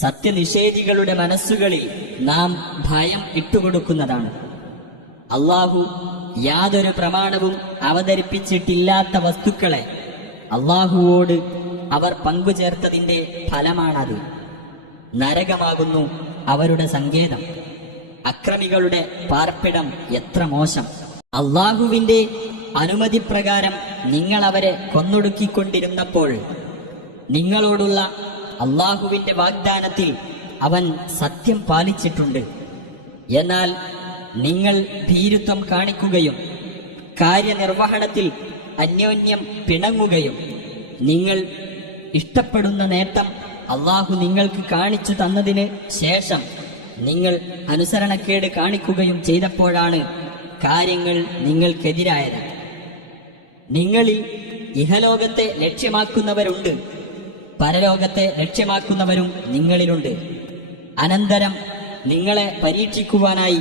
സത്യനിഷേധികളുടെ മനസ്സുകളിൽ നാം ഭയം ഇട്ടുകൊടുക്കുന്നതാണ്. അള്ളാഹു യാതൊരു പ്രമാണവും അവതരിപ്പിച്ചിട്ടില്ലാത്ത വസ്തുക്കളെ അള്ളാഹുവോട് അവർ പങ്കുചേർത്തതിന്റെ ഫലമാണത്. നരകമാകുന്നു അവരുടെ സങ്കേതം. അക്രമികളുടെ പാർപ്പിടം എത്ര മോശം. അള്ളാഹുവിന്റെ അനുമതിപ്രകാരം നിങ്ങൾ അവരെ കൊന്നൊടുക്കിക്കൊണ്ടിരുന്നപ്പോൾ നിങ്ങളോടുള്ള അള്ളാഹുവിന്റെ വാഗ്ദാനത്തിൽ അവൻ സത്യം പാലിച്ചിട്ടുണ്ട്. എന്നാൽ നിങ്ങൾ ഭീരുത്വം കാണിക്കുകയും കാര്യനിർവഹണത്തിൽ അന്യോന്യം പിണങ്ങുകയും നിങ്ങൾ ഇഷ്ടപ്പെടുന്ന നേട്ടം അള്ളാഹു നിങ്ങൾക്ക് കാണിച്ചു തന്നതിന് ശേഷം നിങ്ങൾ അനുസരണക്കേട് കാണിക്കുകയും ചെയ്തപ്പോഴാണ് കാര്യങ്ങൾ നിങ്ങൾക്കെതിരായത്. നിങ്ങളിൽ ഇഹലോകത്തെ ലക്ഷ്യമാക്കുന്നവരുണ്ട്. പരലോകത്തെ ലക്ഷ്യമാക്കുന്നവരും നിങ്ങളിലുണ്ട്. അനന്തരം നിങ്ങളെ പരീക്ഷിക്കുവാനായി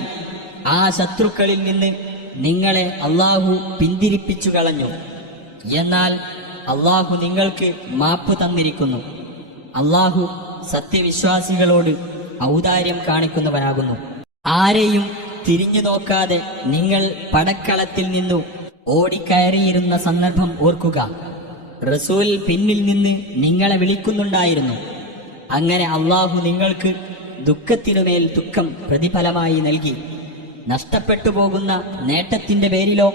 ആ ശത്രുക്കളിൽ നിന്ന് നിങ്ങളെ അള്ളാഹു പിന്തിരിപ്പിച്ചു കളഞ്ഞു. എന്നാൽ അള്ളാഹു നിങ്ങൾക്ക് മാപ്പ് തന്നിരിക്കുന്നു. അള്ളാഹു സത്യവിശ്വാസികളോട് ഔദാര്യം കാണിക്കുന്നവനാകുന്നു. ആരെയും തിരിഞ്ഞു നോക്കാതെ നിങ്ങൾ പടക്കളത്തിൽ നിന്നു ഓടിക്കയറിയിരുന്ന സന്ദർഭം ഓർക്കുക. റസൂൽ പിന്നിൽ നിന്ന് നിങ്ങളെ വിളിക്കുന്നുണ്ടായിരുന്നു. അങ്ങനെ അള്ളാഹു നിങ്ങൾക്ക് ദുഃഖത്തിനുമേൽ ദുഃഖം പ്രതിഫലമായി നൽകി. നഷ്ടപ്പെട്ടു പോകുന്ന നേട്ടത്തിന്റെ പേരിലോ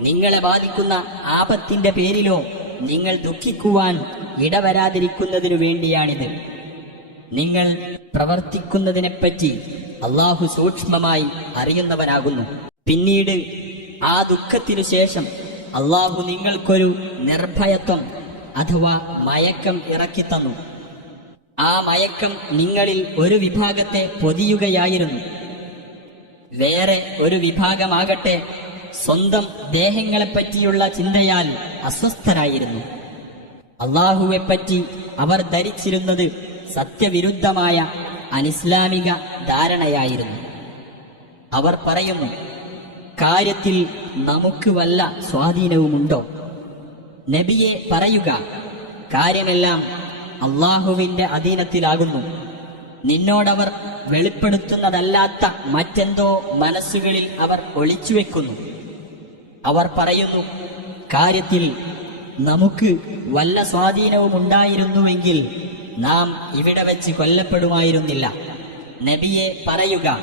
നിങ്ങളെ ബാധിക്കുന്ന ആപത്തിന്റെ പേരിലോ നിങ്ങൾ ദുഃഖിക്കുവാൻ ഇടവരാതിരിക്കുന്നതിനു വേണ്ടിയാണിത്. നിങ്ങൾ പ്രവർത്തിക്കുന്നതിനെപ്പറ്റി അള്ളാഹു സൂക്ഷ്മമായി അറിയുന്നവനാകുന്നു. പിന്നീട് ആ ദുഃഖത്തിനു ശേഷം അള്ളാഹു നിങ്ങൾക്കൊരു നിർഭയത്വം അഥവാ മയക്കം ഇറക്കി തന്നു. ആ മയക്കം നിങ്ങളിൽ ഒരു വിഭാഗത്തെ പൊതിയുകയായിരുന്നു. വേറെ ഒരു വിഭാഗമാകട്ടെ സ്വന്തം ദേഹങ്ങളെപ്പറ്റിയുള്ള ചിന്തയാൽ അസ്വസ്ഥരായിരുന്നു. അള്ളാഹുവെപ്പറ്റി അവർ ധരിച്ചിരുന്നത് സത്യവിരുദ്ധമായ അനിസ്ലാമിക ധാരണയായിരുന്നു. അവർ പറയുന്നു കാര്യത്തിൽ നമുക്ക് വല്ല സ്വാധീനവുമുണ്ടോ? നബിയെ പറയുക കാര്യമെല്ലാം അള്ളാഹുവിന്റെ അധീനത്തിലാകുന്നു. നിന്നോടവർ വെളിപ്പെടുത്തുന്നതല്ലാത്ത മറ്റെന്തോ മനസ്സുകളിൽ അവർ ഒളിച്ചുവെക്കുന്നു അവർ പറയുന്നു കാര്യത്തിൽ നമുക്ക് വല്ല സ്വാധീനവും ഉണ്ടായിരുന്നുവെങ്കിൽ നാം ഇവിടെ വെച്ച് കൊല്ലപ്പെടുമായിരുന്നില്ല. നബിയെ പറയുക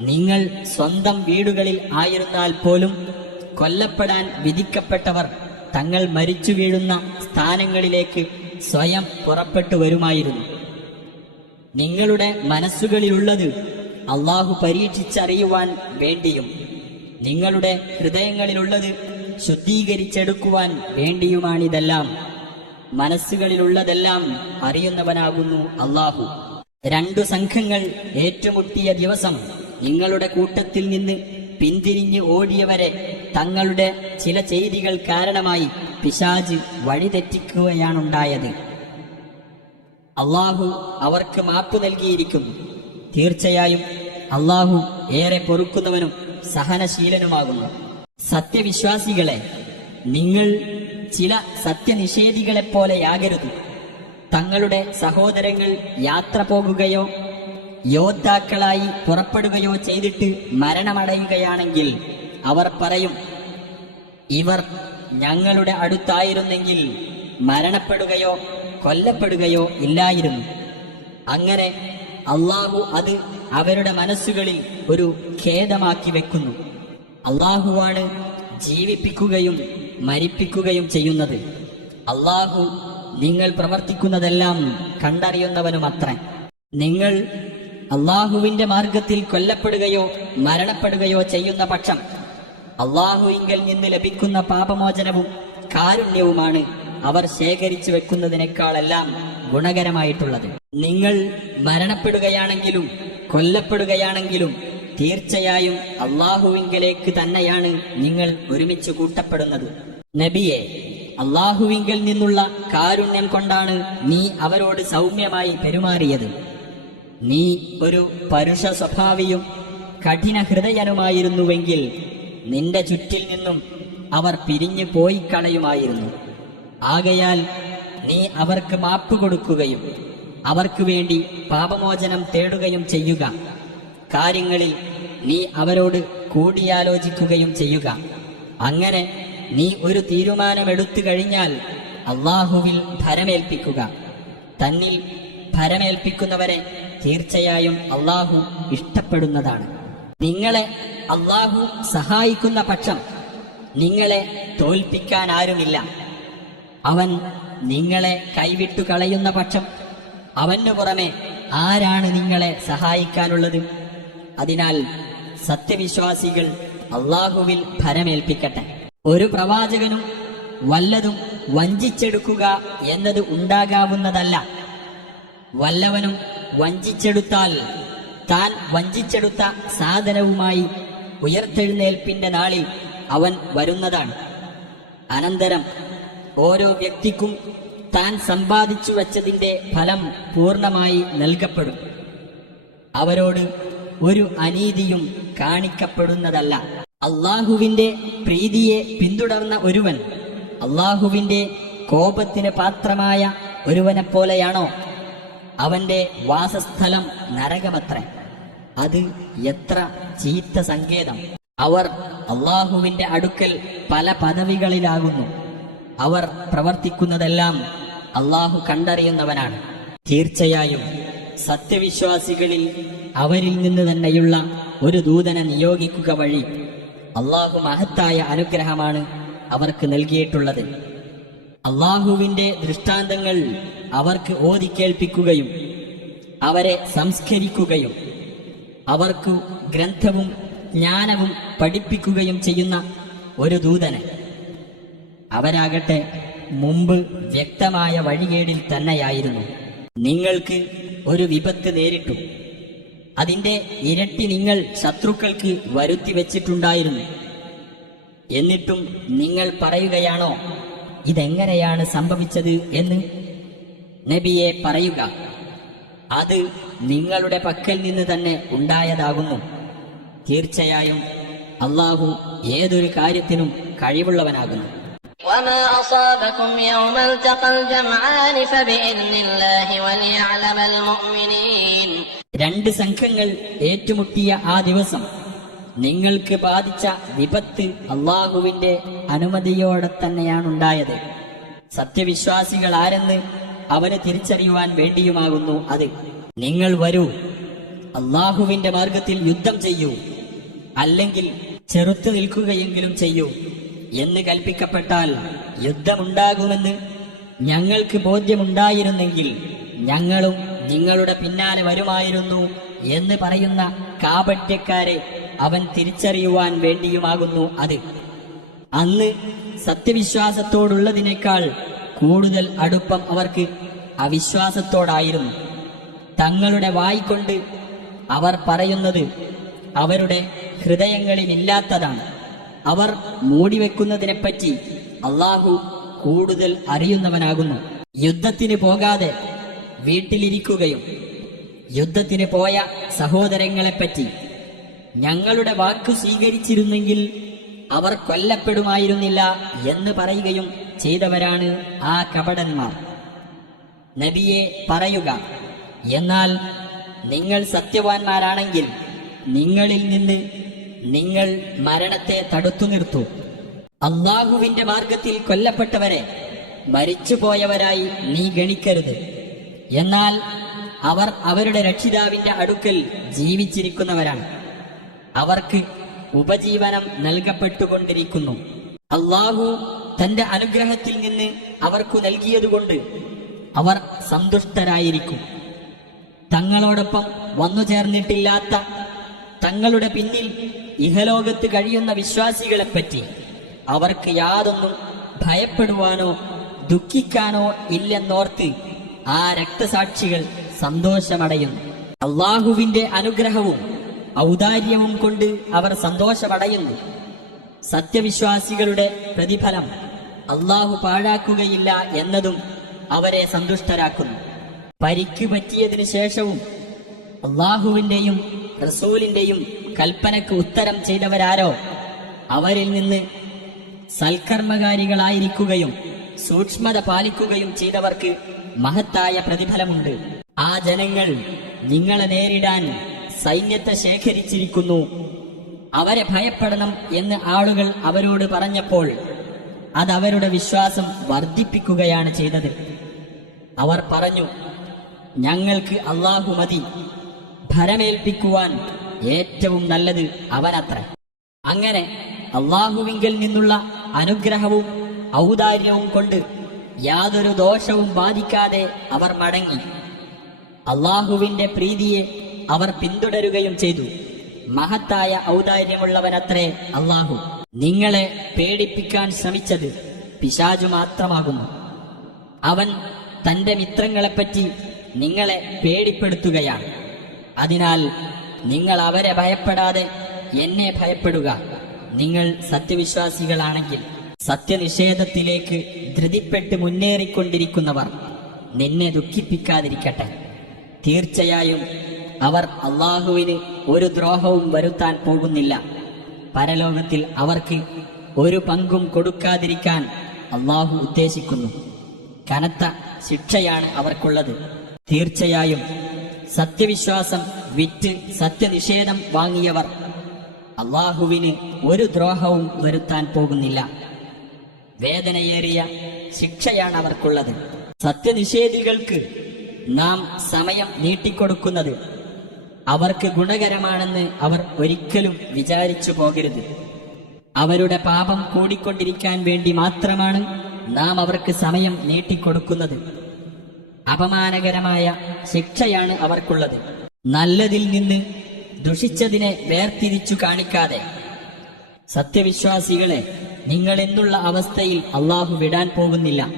നിങ്ങൾ സ്വന്തം വീടുകളിൽ ആയിരുന്നാൽ പോലും കൊല്ലപ്പെടാൻ വിധിക്കപ്പെട്ടവർ തങ്ങൾ മരിച്ചു വീഴുന്ന സ്ഥാനങ്ങളിലേക്ക് സ്വയം പുറപ്പെട്ടു വരുമായിരുന്നു. നിങ്ങളുടെ മനസ്സുകളിലുള്ളത് അള്ളാഹു പരീക്ഷിച്ചറിയുവാൻ വേണ്ടിയും നിങ്ങളുടെ ഹൃദയങ്ങളിലുള്ളത് ശുദ്ധീകരിച്ചെടുക്കുവാൻ വേണ്ടിയുമാണിതെല്ലാം. മനസ്സുകളിലുള്ളതെല്ലാം അറിയുന്നവനാകുന്നു അള്ളാഹു. രണ്ടു സംഘങ്ങൾ ഏറ്റുമുട്ടിയ ദിവസം നിങ്ങളുടെ കൂട്ടത്തിൽ നിന്ന് പിന്തിരിഞ്ഞ് ഓടിയവരെ തങ്ങളുടെ ചില ചെയ്തികൾ കാരണമായി പിശാജ് വഴിതെറ്റിക്കുകയാണുണ്ടായത്. അള്ളാഹു അവർക്ക് മാപ്പ് നൽകിയിരിക്കുന്നു. തീർച്ചയായും അള്ളാഹു ഏറെ പൊറുക്കുന്നവനും സഹനശീലനുമാകുന്നു. സത്യവിശ്വാസികളെ നിങ്ങൾ ചില സത്യനിഷേധികളെപ്പോലെയാകരുത്. തങ്ങളുടെ സഹോദരങ്ങൾ യാത്ര പോകുകയോ യോദ്ധാക്കളായി പുറപ്പെടുകയോ ചെയ്തിട്ട് മരണമടയുകയാണെങ്കിൽ അവർ പറയും ഇവർ ഞങ്ങളുടെ അടുത്തായിരുന്നെങ്കിൽ മരണപ്പെടുകയോ കൊല്ലപ്പെടുകയോ ഇല്ലായിരുന്നു. അങ്ങനെ അള്ളാഹു അത് അവരുടെ മനസ്സുകളിൽ ഒരു ഖേദമാക്കി വെക്കുന്നു. അള്ളാഹുവാണ് ജീവിപ്പിക്കുകയും മരിപ്പിക്കുകയും ചെയ്യുന്നത്. അള്ളാഹു നിങ്ങൾ പ്രവർത്തിക്കുന്നതെല്ലാം കണ്ടറിയുന്നവനുമത്രേ നിങ്ങൾ അള്ളാഹുവിന്റെ മാർഗത്തിൽ കൊല്ലപ്പെടുകയോ മരണപ്പെടുകയോ ചെയ്യുന്ന പക്ഷം അള്ളാഹുവിങ്കിൽ നിന്ന് ലഭിക്കുന്ന പാപമോചനവും കാരുണ്യവുമാണ് അവർ ശേഖരിച്ചു വെക്കുന്നതിനേക്കാളെല്ലാം ഗുണകരമായിട്ടുള്ളത്. നിങ്ങൾ മരണപ്പെടുകയാണെങ്കിലും കൊല്ലപ്പെടുകയാണെങ്കിലും തീർച്ചയായും അള്ളാഹുവിങ്കലേക്ക് തന്നെയാണ് നിങ്ങൾ ഒരുമിച്ച് കൂട്ടപ്പെടുന്നത്. നബിയെ അള്ളാഹുവിങ്കൽ നിന്നുള്ള കാരുണ്യം കൊണ്ടാണ് നീ അവരോട് സൗമ്യമായി പെരുമാറിയത്. നീ ഒരു പരുഷ സ്വഭാവിയും കഠിന ഹൃദയനുമായിരുന്നുവെങ്കിൽ നിന്റെ ചുറ്റിൽ നിന്നും അവർ പിരിഞ്ഞു പോയി കളയുമായിരുന്നു ആകയാൽ നീ അവർക്ക് മാപ്പ് കൊടുക്കുകയും അവർക്ക് വേണ്ടി പാപമോചനം തേടുകയും ചെയ്യുക. കാര്യങ്ങളിൽ നീ അവരോട് കൂടിയാലോചിക്കുകയും ചെയ്യുക. അങ്ങനെ നീ ഒരു തീരുമാനമെടുത്തു കഴിഞ്ഞാൽ അള്ളാഹുവിൽ ഭരമേൽപ്പിക്കുക. തന്നിൽ ഭരമേൽപ്പിക്കുന്നവരെ തീർച്ചയായും അള്ളാഹു ഇഷ്ടപ്പെടുന്നതാണ്. നിങ്ങളെ അള്ളാഹു സഹായിക്കുന്ന പക്ഷം നിങ്ങളെ തോൽപ്പിക്കാൻ ആരുമില്ല. അവൻ നിങ്ങളെ കൈവിട്ടു കളയുന്ന പക്ഷം അവനു പുറമെ ആരാണ് നിങ്ങളെ സഹായിക്കാനുള്ളത്? അതിനാൽ സത്യവിശ്വാസികൾ അള്ളാഹുവിൽ ഭരമേൽപ്പിക്കട്ടെ. ഒരു പ്രവാചകനും വല്ലതും വഞ്ചിച്ചെടുക്കുക എന്നത് ഉണ്ടാകാവുന്നതല്ല. വല്ലവനും വഞ്ചിച്ചെടുത്താൽ താൻ വഞ്ചിച്ചെടുത്ത സാധനവുമായി ഉയർത്തെഴുന്നേൽപ്പിന്റെ നാളിൽ അവൻ വരുന്നതാണ്. അനന്തരം ഓരോ വ്യക്തിക്കും താൻ സമ്പാദിച്ചു വച്ചതിന്റെ ഫലം പൂർണമായി നൽകപ്പെടും. അവരോട് ഒരു അനീതിയും കാണിക്കപ്പെടുന്നതല്ല. അള്ളാഹുവിന്റെ പ്രീതിയെ പിന്തുടർന്ന ഒരുവൻ അള്ളാഹുവിന്റെ കോപത്തിന് പാത്രമായ ഒരുവനെ പോലെയാണോ അവന്റെ വാസസ്ഥലം നരകമത്രേ. അത് എത്ര ചീത്ത സങ്കേതം. അവർ അള്ളാഹുവിന്റെ അടുക്കൽ പല പദവികളിലാകുന്നു. അവർ പ്രവർത്തിക്കുന്നതെല്ലാം അള്ളാഹു കണ്ടറിയുന്നവനാണ്. തീർച്ചയായും സത്യവിശ്വാസികളിൽ അവരിൽ നിന്ന് തന്നെയുള്ള ഒരു ദൂതനെ നിയോഗിക്കുക വഴി അള്ളാഹു മഹത്തായ അനുഗ്രഹമാണ് അവർക്ക് നൽകിയിട്ടുള്ളത്. അള്ളാഹുവിന്റെ ദൃഷ്ടാന്തങ്ങൾ അവർക്ക് ഓതിക്കേൽപ്പിക്കുകയും അവരെ സംസ്കരിക്കുകയും അവർക്ക് ഗ്രന്ഥവും ജ്ഞാനവും പഠിപ്പിക്കുകയും ചെയ്യുന്ന ഒരു ദൂതന്. അവരാകട്ടെ മുമ്പ് വ്യക്തമായ വഴികേടിൽ തന്നെയായിരുന്നു. നിങ്ങൾക്ക് ഒരു വിപത്ത് നേരിട്ടു. അതിന്റെ ഇരട്ടി നിങ്ങൾ ശത്രുക്കൾക്ക് വരുത്തി വച്ചിട്ടുണ്ടായിരുന്നു. എന്നിട്ടും നിങ്ങൾ പറയുകയാണോ? ഇതെങ്ങനെയാണ് സംഭവിച്ചത് എന്ന് നബിയെ പറയുക അത് നിങ്ങളുടെ പക്കൽ നിന്ന് തന്നെ ഉണ്ടായതാകുന്നു തീർച്ചയായും അള്ളാഹു ഏതൊരു കാര്യത്തിനും കഴിവുള്ളവനാകുന്നു وما أصابكم يوم التقى الجمعان فبإذن الله وليعلم المؤمنين രണ്ട് സംഘങ്ങൾ ഏറ്റുമുട്ടിയ ആ ദിവസം നിങ്ങൾക്ക് ബാധിച്ച വിപത്ത് അള്ളാഹുവിന്റെ അനുമതിയോടെ തന്നെയാണ് ഉണ്ടായത് സത്യവിശ്വാസികൾ ആരെന്ന് അവന് തിരിച്ചറിയുവാൻ വേണ്ടിയുമാകുന്നു അത്. നിങ്ങൾ വരൂ. അള്ളാഹുവിന്റെ മാർഗത്തിൽ യുദ്ധം ചെയ്യൂ. അല്ലെങ്കിൽ ചെറുത്തു നിൽക്കുകയെങ്കിലും ചെയ്യൂ. എന്ന് കൽപ്പിക്കപ്പെട്ടാൽ യുദ്ധമുണ്ടാകുമെന്ന് ഞങ്ങൾക്ക് ബോധ്യമുണ്ടായിരുന്നെങ്കിൽ ഞങ്ങളും നിങ്ങളുടെ പിന്നാലെ വരുമായിരുന്നു എന്ന് പറയുന്ന കാപട്യക്കാരെ അവൻ തിരിച്ചറിയുവാൻ വേണ്ടിയുമാകുന്നു അത്. അന്ന് സത്യവിശ്വാസത്തോടുള്ളതിനേക്കാൾ കൂടുതൽ അടുപ്പം അവർക്ക് അവിശ്വാസത്തോടായിരുന്നു. തങ്ങളുടെ വായിക്കൊണ്ട് അവർ പറയുന്നത് അവരുടെ ഹൃദയങ്ങളിലില്ലാത്തതാണ്. അവർ മൂടിവെക്കുന്നതിനെപ്പറ്റി അള്ളാഹു കൂടുതൽ അറിയുന്നവനാകുന്നു. യുദ്ധത്തിന് പോകാതെ വീട്ടിലിരിക്കുകയും യുദ്ധത്തിന് പോയ സഹോദരങ്ങളെപ്പറ്റി ഞങ്ങളുടെ വാക്ക് സ്വീകരിച്ചിരുന്നെങ്കിൽ അവർ കൊല്ലപ്പെടുമായിരുന്നില്ല എന്ന് പറയുകയും ചെയ്തവരാണ് ആ കപടന്മാർ. നബിയെ പറയുക എന്നാൽ നിങ്ങൾ സത്യവാൻമാരാണെങ്കിൽ നിങ്ങളിൽ നിന്ന് നിങ്ങൾ മരണത്തെ തടുത്തു നിർത്തൂ. അള്ളാഹുവിന്റെ മാർഗത്തിൽ കൊല്ലപ്പെട്ടവരെ മരിച്ചുപോയവരായി നീ ഗണിക്കരുത്. എന്നാൽ അവർ അവരുടെ രക്ഷിതാവിന്റെ അടുക്കൽ ജീവിച്ചിരിക്കുന്നവരാണ്. അവർക്ക് ഉപജീവനം നൽകപ്പെട്ടുകൊണ്ടിരിക്കുന്നു. അള്ളാഹു തന്റെ അനുഗ്രഹത്തിൽ നിന്ന് അവർക്കു നൽകിയതുകൊണ്ട് അവർ സന്തുഷ്ടരായിരിക്കും. തങ്ങളോടൊപ്പം വന്നു ചേർന്നിട്ടില്ലാത്ത തങ്ങളുടെ പിന്നിൽ ഇഹലോകത്ത് കഴിയുന്ന വിശ്വാസികളെപ്പറ്റി അവർക്ക് യാതൊന്നും ഭയപ്പെടുവാനോ ദുഃഖിക്കാനോ ഇല്ലെന്നോർത്ത് ആ രക്തസാക്ഷികൾ സന്തോഷമടയുന്നു. അള്ളാഹുവിന്റെ അനുഗ്രഹവും ഔദാര്യവും കൊണ്ട് അവർ സന്തോഷമടയുന്നു. സത്യവിശ്വാസികളുടെ പ്രതിഫലം അള്ളാഹു പാഴാക്കുകയില്ല എന്നതും അവരെ സന്തുഷ്ടരാക്കുന്നു. പരിക്ക് പറ്റിയതിനു ശേഷവും അള്ളാഹുവിന്റെയും റസൂലിന്റെയും കൽപ്പനക്ക് ഉത്തരം ചെയ്തവരാരോ? അവരിൽ നിന്ന് സൽക്കർമ്മകാരികളായിരിക്കുകയും സൂക്ഷ്മത പാലിക്കുകയും ചെയ്തവർക്ക് മഹത്തായ പ്രതിഫലമുണ്ട്. ആ ജനങ്ങൾ നിങ്ങളെ നേരിടാൻ സൈന്യത്തെ ശേഖരിച്ചിരിക്കുന്നു. അവരെ ഭയപ്പെടണം എന്ന് ആളുകൾ അവരോട് പറഞ്ഞപ്പോൾ അത് അവരുടെ വിശ്വാസം വർദ്ധിപ്പിക്കുകയാണ് ചെയ്തത്. അവർ പറഞ്ഞു ഞങ്ങൾക്ക് അള്ളാഹു മതി. ഭരമേൽപ്പിക്കുവാൻ ഏറ്റവും നല്ലത് അവനത്ര. അങ്ങനെ അള്ളാഹുവിങ്കിൽ നിന്നുള്ള അനുഗ്രഹവും ഔദാര്യവും കൊണ്ട് യാതൊരു ദോഷവും ബാധിക്കാതെ അവർ മടങ്ങി. അള്ളാഹുവിന്റെ പ്രീതിയെ അവർ പിന്തുടരുകയും ചെയ്തു. മഹത്തായ ഔദാര്യമുള്ളവനത്രേ അള്ളാഹു. നിങ്ങളെ പേടിപ്പിക്കാൻ ശ്രമിച്ചത് പിശാജു മാത്രമാകുന്നു. അവൻ തന്റെ മിത്രങ്ങളെപ്പറ്റി നിങ്ങളെ പേടിപ്പെടുത്തുകയാണ്. അതിനാൽ നിങ്ങൾ അവരെ ഭയപ്പെടാതെ എന്നെ ഭയപ്പെടുക. നിങ്ങൾ സത്യവിശ്വാസികളാണെങ്കിൽ സത്യനിഷേധത്തിലേക്ക് ധൃതിപ്പെട്ട് മുന്നേറിക്കൊണ്ടിരിക്കുന്നവർ നിന്നെ ദുഃഖിപ്പിക്കാതിരിക്കട്ടെ. തീർച്ചയായും അവർ അള്ളാഹുവിന് ഒരു ദ്രോഹവും വരുത്താൻ പോകുന്നില്ല. പരലോകത്തിൽ അവർക്ക് ഒരു പങ്കും കൊടുക്കാതിരിക്കാൻ അള്ളാഹു ഉദ്ദേശിക്കുന്നു. കനത്ത ശിക്ഷയാണ് അവർക്കുള്ളത്. തീർച്ചയായും സത്യവിശ്വാസം വിറ്റ് സത്യനിഷേധം വാങ്ങിയവർ അള്ളാഹുവിന് ഒരു ദ്രോഹവും വരുത്താൻ പോകുന്നില്ല. വേദനയേറിയ ശിക്ഷയാണ് അവർക്കുള്ളത്. സത്യനിഷേധികൾക്ക് നാം സമയം നീട്ടിക്കൊടുക്കുന്നത് അവർക്ക് ഗുണകരമാണെന്ന് അവർ ഒരിക്കലും വിചാരിച്ചു പോകരുത്. അവരുടെ പാപം കൂടിക്കൊണ്ടിരിക്കാൻ വേണ്ടി മാത്രമാണ് നാം അവർക്ക് സമയം നീട്ടിക്കൊടുക്കുന്നത്. അപമാനകരമായ ശിക്ഷയാണ് അവർക്കുള്ളത്. നല്ലതിൽ നിന്ന് ദുഷിച്ചതിനെ വേർതിരിച്ചു കാണിക്കാതെ. സത്യവിശ്വാസികളെ നിങ്ങൾ എന്നുള്ള അവസ്ഥയിൽ അള്ളാഹു വിടാൻ പോകുന്നില്ല.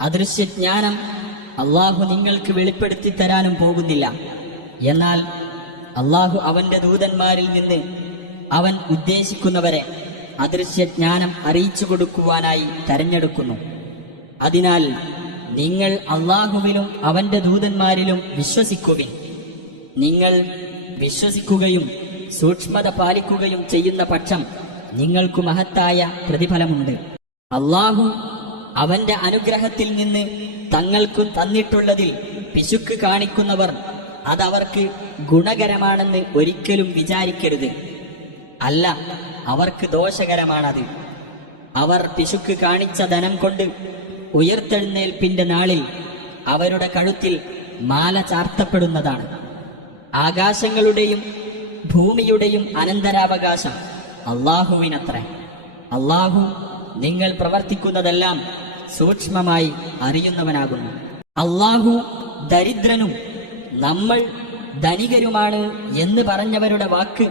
അദൃശ്യജ്ഞാനം അള്ളാഹു നിങ്ങൾക്ക് വെളിപ്പെടുത്തി തരാനും പോകുന്നില്ല. എന്നാൽ അള്ളാഹു അവന്റെ ദൂതന്മാരിൽ നിന്ന് അവൻ ഉദ്ദേശിക്കുന്നവരെ അദൃശ്യജ്ഞാനം അറിയിച്ചു കൊടുക്കുവാനായി തെരഞ്ഞെടുക്കുന്നു. അതിനാൽ നിങ്ങൾ അള്ളാഹുവിലും അവന്റെ ദൂതന്മാരിലും വിശ്വസിക്കുവിൻ. നിങ്ങൾ വിശ്വസിക്കുകയും സൂക്ഷ്മത പാലിക്കുകയും ചെയ്യുന്ന പക്ഷം നിങ്ങൾക്കു മഹത്തായ പ്രതിഫലമുണ്ട്. അള്ളാഹു അവന്റെ അനുഗ്രഹത്തിൽ നിന്ന് തങ്ങൾക്ക് തന്നിട്ടുള്ളതിൽ പിശുക്ക് കാണിക്കുന്നവർ അതവർക്ക് ഗുണകരമാണെന്ന് ഒരിക്കലും വിചാരിക്കരുത്. അല്ല അവർക്ക് ദോഷകരമാണത്. അവർ പിശുക്ക് കാണിച്ച ധനം കൊണ്ട് ഉയർത്തെഴുന്നേൽപ്പിന്റെ നാളിൽ അവരുടെ കഴുത്തിൽ മാല ചാർത്തപ്പെടുന്നതാണ്. ആകാശങ്ങളുടെയും ഭൂമിയുടെയും അനന്തരാവകാശം അള്ളാഹുവിനത്ര. അള്ളാഹു നിങ്ങൾ പ്രവർത്തിക്കുന്നതെല്ലാം സൂക്ഷ്മമായി അറിയുന്നവനാകുന്നു. അള്ളാഹു ദരിദ്രനും നമ്മൾ ധനികരുമാണ് എന്ന് പറഞ്ഞവരുടെ വാക്ക്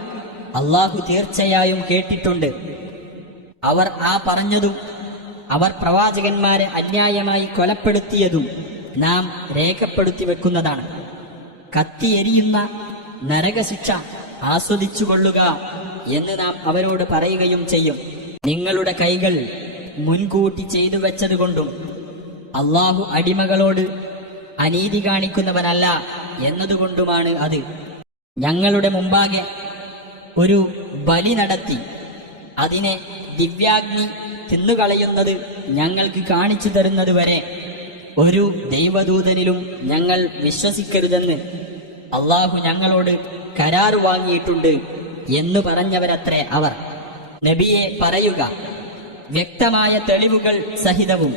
അള്ളാഹു തീർച്ചയായും കേട്ടിട്ടുണ്ട്. അവർ ആ പറഞ്ഞതും അവർ പ്രവാചകന്മാരെ അന്യായമായി കൊലപ്പെടുത്തിയതും നാം രേഖപ്പെടുത്തി വെക്കുന്നതാണ്. കത്തി എരിയുന്ന നരകശിക്ഷ ആസ്വദിച്ചുകൊള്ളുക എന്ന് നാം അവരോട് പറയുകയും ചെയ്യും. നിങ്ങളുടെ കൈകൾ മുൻകൂട്ടി ചെയ്തു വെച്ചതുകൊണ്ടും അള്ളാഹു അടിമകളോട് അനീതി കാണിക്കുന്നവനല്ല. എന്നതുകൊണ്ടുമാണ് അത്. ഞങ്ങളുടെ മുമ്പാകെ ഒരു ബലി നടത്തി. അതിനെ ദിവ്യാഗ്നി തിന്നുകളയുന്നത് ഞങ്ങൾക്ക് കാണിച്ചു തരുന്നത് വരെ ഒരു ദൈവദൂതനിലും ഞങ്ങൾ വിശ്വസിക്കരുതെന്ന് അള്ളാഹു ഞങ്ങളോട് കരാറ് വാങ്ങിയിട്ടുണ്ട് എന്ന് പറഞ്ഞവരത്രേ അവർ. നബിയെ പറയുക വ്യക്തമായ തെളിവുകൾ സഹിതവും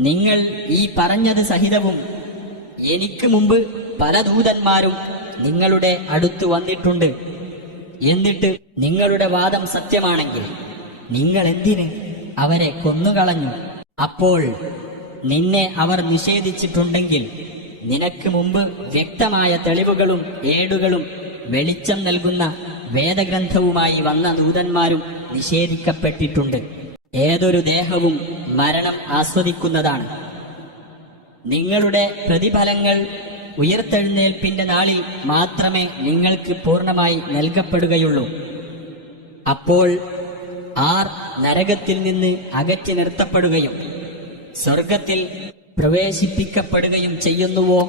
നിങ്ങൾ ഈ പറഞ്ഞത് സഹിതവും എനിക്ക് മുമ്പ് പല ദൂതന്മാരും നിങ്ങളുടെ അടുത്ത് വന്നിട്ടുണ്ട്. എന്നിട്ട് നിങ്ങളുടെ വാദം സത്യമാണെങ്കിൽ നിങ്ങൾ എന്തിന് അവരെ കൊന്നുകളഞ്ഞു? അപ്പോൾ നിന്നെ അവർ നിഷേധിച്ചിട്ടുണ്ടെങ്കിൽ നിനക്ക് മുമ്പ് വ്യക്തമായ തെളിവുകളും ഏടുകളും വെളിച്ചം നൽകുന്ന വേദഗ്രന്ഥവുമായി വന്ന ദൂതന്മാരും നിഷേധിക്കപ്പെട്ടിട്ടുണ്ട്. ഏതൊരു ദേഹവും മരണം ആസ്വദിക്കുന്നതാണ്. നിങ്ങളുടെ പ്രതിഫലങ്ങൾ ഉയർത്തെഴുന്നേൽപ്പിന്റെ നാളിൽ മാത്രമേ നിങ്ങൾക്ക് പൂർണമായി നൽകപ്പെടുകയുള്ളൂ. അപ്പോൾ ആർ നരകത്തിൽ നിന്ന് അകറ്റി നിർത്തപ്പെടുകയും സ്വർഗത്തിൽ പ്രവേശിപ്പിക്കപ്പെടുകയും ചെയ്യുന്നുവോ?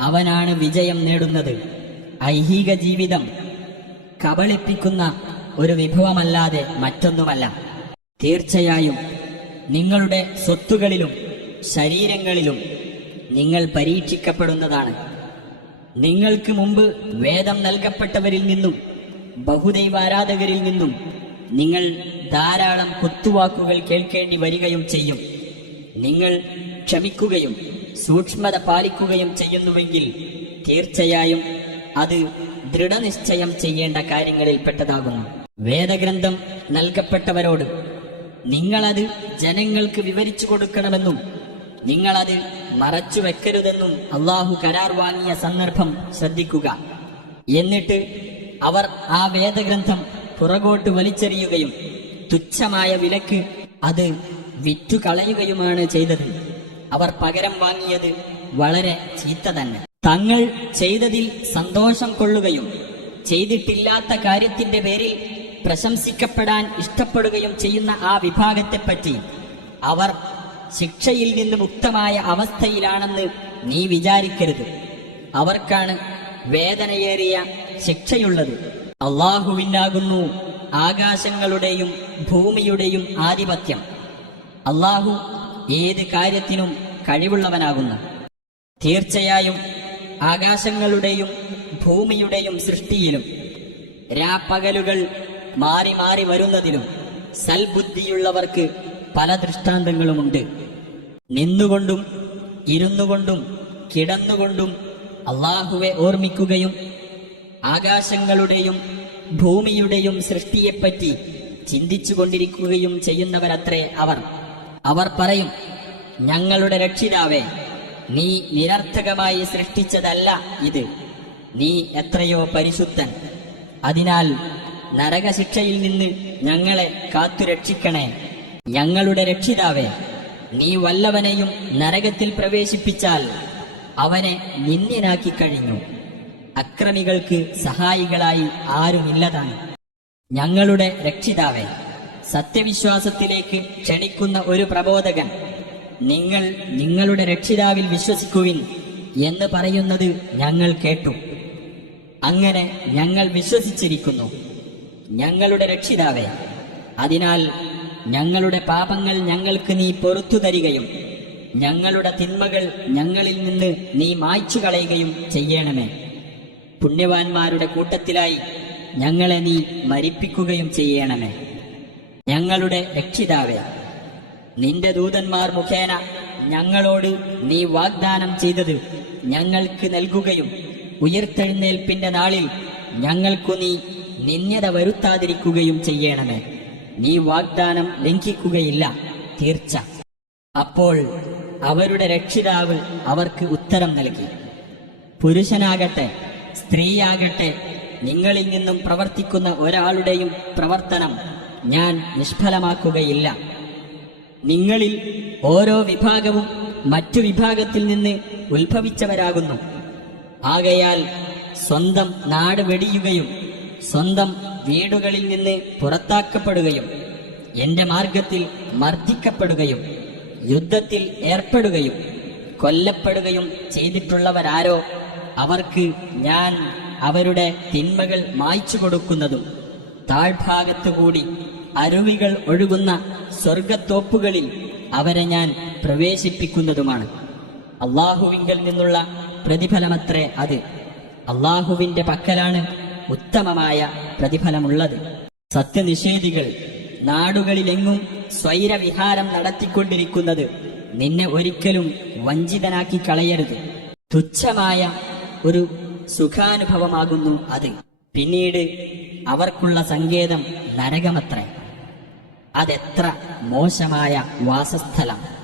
അവനാണ് വിജയം നേടുന്നത്. ഐഹിക ജീവിതം കബളിപ്പിക്കുന്ന ഒരു വിഭവമല്ലാതെ മറ്റൊന്നുമല്ല. തീർച്ചയായും നിങ്ങളുടെ സ്വത്തുകളിലും ശരീരങ്ങളിലും നിങ്ങൾ പരീക്ഷിക്കപ്പെടുന്നതാണ്. നിങ്ങൾക്ക് മുമ്പ് വേദം നൽകപ്പെട്ടവരിൽ നിന്നും ബഹുദൈവാരാധകരിൽ നിന്നും നിങ്ങൾ ധാരാളം കുത്തുവാക്കുകൾ കേൾക്കേണ്ടി വരികയും ചെയ്യും. നിങ്ങൾ ക്ഷമിക്കുകയും സൂക്ഷ്മത പാലിക്കുകയും ചെയ്യുന്നുവെങ്കിൽ തീർച്ചയായും അത് ദൃഢനിശ്ചയം ചെയ്യേണ്ട കാര്യങ്ങളിൽ പെട്ടതാകുന്നു. വേദഗ്രന്ഥം നൽകപ്പെട്ടവരോട് നിങ്ങളത് ജനങ്ങൾക്ക് വിവരിച്ചു കൊടുക്കണമെന്നും നിങ്ങളത് മറച്ചു വെക്കരുതെന്നും അള്ളാഹു കരാർ വാങ്ങിയ സന്ദർഭം ശ്രദ്ധിക്കുക. എന്നിട്ട് അവർ ആ വേദഗ്രന്ഥം പുറകോട്ട് വലിച്ചെറിയുകയും തുച്ഛമായ വിലക്ക് അത് വിറ്റു കളയുകയുമാണ് ചെയ്തത്. അവർ പകരം വാങ്ങിയത് വളരെ ചീത്ത തന്നെ. തങ്ങൾ ചെയ്തതിൽ സന്തോഷം കൊള്ളുകയും ചെയ്തിട്ടില്ലാത്ത കാര്യത്തിന്റെ പേരിൽ പ്രശംസിക്കപ്പെടാൻ ഇഷ്ടപ്പെടുകയും ചെയ്യുന്ന ആ വിഭാഗത്തെപ്പറ്റി അവർ ശിക്ഷയിൽ നിന്ന് മുക്തമായ അവസ്ഥയിലാണെന്ന് നീ വിചാരിക്കരുത്. അവർക്കാണ് വേദനയേറിയ ശിക്ഷയുള്ളത്. അള്ളാഹുവിനാകുന്നു ആകാശങ്ങളുടെയും ഭൂമിയുടെയും ആധിപത്യം. അള്ളാഹു ഏത് കാര്യത്തിനും കഴിവുള്ളവനാകുന്നു. തീർച്ചയായും ആകാശങ്ങളുടെയും ഭൂമിയുടെയും സൃഷ്ടിയിലും രാപ്പകലുകൾ മാറി മാറി വരുന്നതിലും സൽബുദ്ധിയുള്ളവർക്ക് പല ദൃഷ്ടാന്തങ്ങളുമുണ്ട്. നിന്നുകൊണ്ടും ഇരുന്നുകൊണ്ടും കിടന്നുകൊണ്ടും അള്ളാഹുവെ ഓർമ്മിക്കുകയും ആകാശങ്ങളുടെയും ഭൂമിയുടെയും സൃഷ്ടിയെപ്പറ്റി ചിന്തിച്ചു കൊണ്ടിരിക്കുകയും ചെയ്യുന്നവരത്രേ അവർ. അവർ പറയും ഞങ്ങളുടെ രക്ഷിതാവേ നീ നിരർത്ഥകമായി സൃഷ്ടിച്ചതല്ല ഇത്. നീ എത്രയോ പരിശുദ്ധൻ. അതിനാൽ നരകശിക്ഷയിൽ നിന്ന് ഞങ്ങളെ കാത്തുരക്ഷിക്കണേ. ഞങ്ങളുടെ രക്ഷിതാവേ നീ വല്ലവനെയും നരകത്തിൽ പ്രവേശിപ്പിച്ചാൽ അവനെ നിന്ദ്യനാക്കി കഴിഞ്ഞു. അക്രമികൾക്ക് സഹായികളായി ആരുമില്ലതാണ്. ഞങ്ങളുടെ രക്ഷിതാവേ സത്യവിശ്വാസത്തിലേക്ക് ക്ഷണിക്കുന്ന ഒരു പ്രബോധകൻ നിങ്ങൾ നിങ്ങളുടെ രക്ഷിതാവിൽ വിശ്വസിക്കുവിൻ എന്ന് പറയുന്നത് ഞങ്ങൾ കേട്ടു. അങ്ങനെ ഞങ്ങൾ വിശ്വസിച്ചിരിക്കുന്നു. ഞങ്ങളുടെ രക്ഷിതാവേ അതിനാൽ ഞങ്ങളുടെ പാപങ്ങൾ ഞങ്ങൾക്ക് നീ പൊറത്തു തരികയും ഞങ്ങളുടെ തിന്മകൾ ഞങ്ങളിൽ നിന്ന് നീ മായ്ച്ചു കളയുകയും ചെയ്യണമേ. പുണ്യവാന്മാരുടെ കൂട്ടത്തിലായി ഞങ്ങളെ നീ മരിപ്പിക്കുകയും ചെയ്യണമേ. ഞങ്ങളുടെ രക്ഷിതാവേ നിന്റെ ദൂതന്മാർ മുഖേന ഞങ്ങളോട് നീ വാഗ്ദാനം ചെയ്തത് ഞങ്ങൾക്ക് നൽകുകയും ഉയർത്തെഴുന്നേൽപ്പിന്റെ നാളിൽ ഞങ്ങൾക്കു നീ നിന്യത വരുത്താതിരിക്കുകയും ചെയ്യണമേ. നീ വാഗ്ദാനം ലംഘിക്കുകയില്ല. തീർച്ച. അപ്പോൾ അവരുടെ രക്ഷിതാവ് അവർക്ക് ഉത്തരം നൽകി. പുരുഷനാകട്ടെ സ്ത്രീയാകട്ടെ നിങ്ങളിൽ നിന്നും പ്രവർത്തിക്കുന്ന ഒരാളുടെയും പ്രവർത്തനം ഞാൻ നിഷ്ഫലമാക്കുകയില്ല. നിങ്ങളിൽ ഓരോ വിഭാഗവും മറ്റു വിഭാഗത്തിൽ നിന്ന് ഉത്ഭവിച്ചവരാകുന്നു. ആകയാൽ സ്വന്തം നാട് വെടിയുകയും സ്വന്തം വീടുകളിൽ നിന്ന് പുറത്താക്കപ്പെടുകയും എന്റെ മാർഗത്തിൽ മർദ്ദിക്കപ്പെടുകയും യുദ്ധത്തിൽ ഏർപ്പെടുകയും കൊല്ലപ്പെടുകയും ചെയ്തിട്ടുള്ളവരാരോ അവർക്ക് ഞാൻ അവരുടെ തിന്മകൾ മായ്ച്ചു കൊടുക്കുന്നതും താഴ്ഭാഗത്തുകൂടി അരുവികൾ ഒഴുകുന്ന സ്വർഗത്തോപ്പുകളിൽ അവരെ ഞാൻ പ്രവേശിപ്പിക്കുന്നതുമാണ്. അള്ളാഹുവിങ്കൽ നിന്നുള്ള പ്രതിഫലമത്രേ അത്. അള്ളാഹുവിന്റെ പക്കലാണ് ഉത്തമമായ പ്രതിഫലമുള്ളത്. സത്യനിഷേധികൾ നാടുകളിലെങ്ങും സ്വൈരവിഹാരം നടത്തിക്കൊണ്ടിരിക്കുന്നത് നിന്നെ ഒരിക്കലും വഞ്ചിതനാക്കി കളയരുത്. തുച്ഛമായ ഒരു സുഖാനുഭവമാകുന്നു അത്. പിന്നീട് അവർക്കുള്ള സങ്കേതം നരകമത്രേ. അതെത്ര മോശമായ വാസസ്ഥലം.